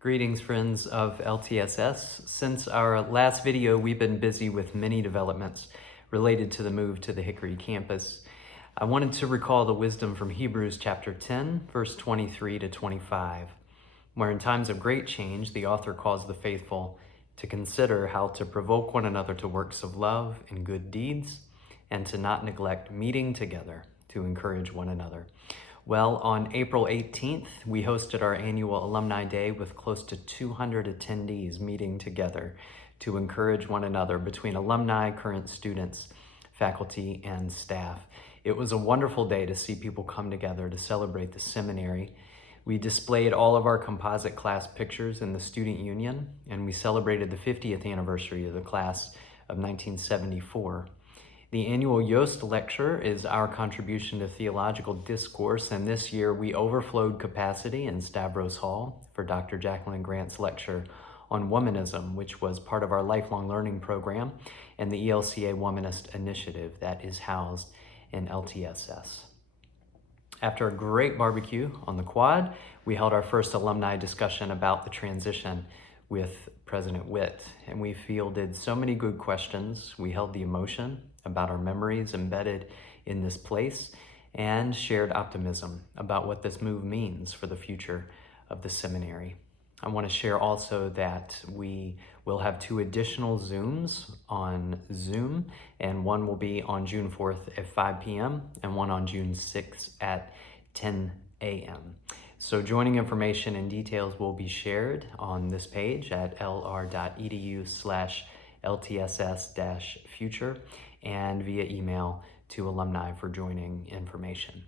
Greetings, friends of LTSS. Since our last video, we've been busy with many developments related to the move to the Hickory campus. I wanted to recall the wisdom from Hebrews chapter 10, verse 23 to 25, where in times of great change, the author calls the faithful to consider how to provoke one another to works of love and good deeds, and to not neglect meeting together to encourage one another. Well, on April 18th, we hosted our annual Alumni Day with close to 200 attendees meeting together to encourage one another between alumni, current students, faculty, and staff. It was a wonderful day to see people come together to celebrate the seminary. We displayed all of our composite class pictures in the Student Union, and we celebrated the 50th anniversary of the class of 1974. The annual Yost Lecture is our contribution to theological discourse, and this year we overflowed capacity in Stavros Hall for Dr. Jacqueline Grant's lecture on womanism, which was part of our lifelong learning program and the ELCA Womanist Initiative that is housed in LTSS. After a great barbecue on the quad, we held our first alumni discussion about the transition with President Witt, and we fielded so many good questions. We held the emotion about our memories embedded in this place and shared optimism about what this move means for the future of the seminary. I want to share also that we will have 2 additional Zooms on Zoom, and one will be on June 4th at 5 p.m. and one on June 6th at 10 a.m. So joining information and details will be shared on this page at lr.edu/LTSS-future and via email to alumni for joining information.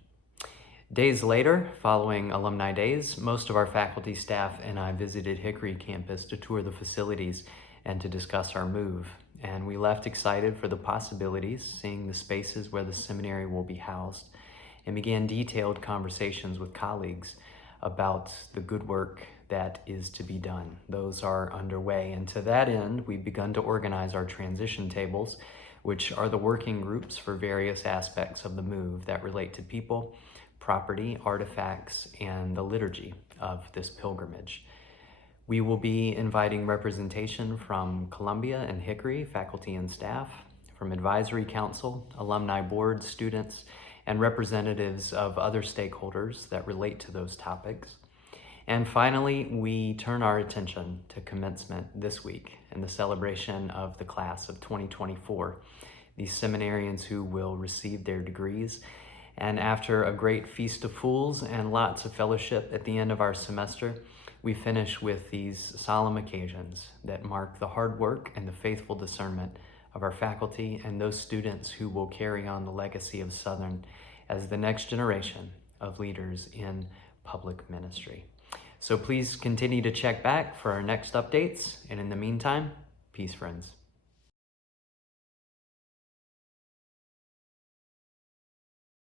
Days later, following Alumni Days, most of our faculty, staff, and I visited Hickory campus to tour the facilities and to discuss our move. And we left excited for the possibilities, seeing the spaces where the seminary will be housed, and began detailed conversations with colleagues about the good work that is to be done. Those are underway, and to that end, we've begun to organize our transition tables, which are the working groups for various aspects of the move that relate to people, property, artifacts, and the liturgy of this pilgrimage. We will be inviting representation from Columbia and Hickory faculty and staff, from Advisory Council, Alumni Board, students, and representatives of other stakeholders that relate to those topics. And finally, we turn our attention to commencement this week and the celebration of the class of 2024, these seminarians who will receive their degrees. And after a great feast of fools and lots of fellowship at the end of our semester, we finish with these solemn occasions that mark the hard work and the faithful discernment of our faculty and those students who will carry on the legacy of Southern as the next generation of leaders in public ministry. So please continue to check back for our next updates. And in the meantime, peace, friends.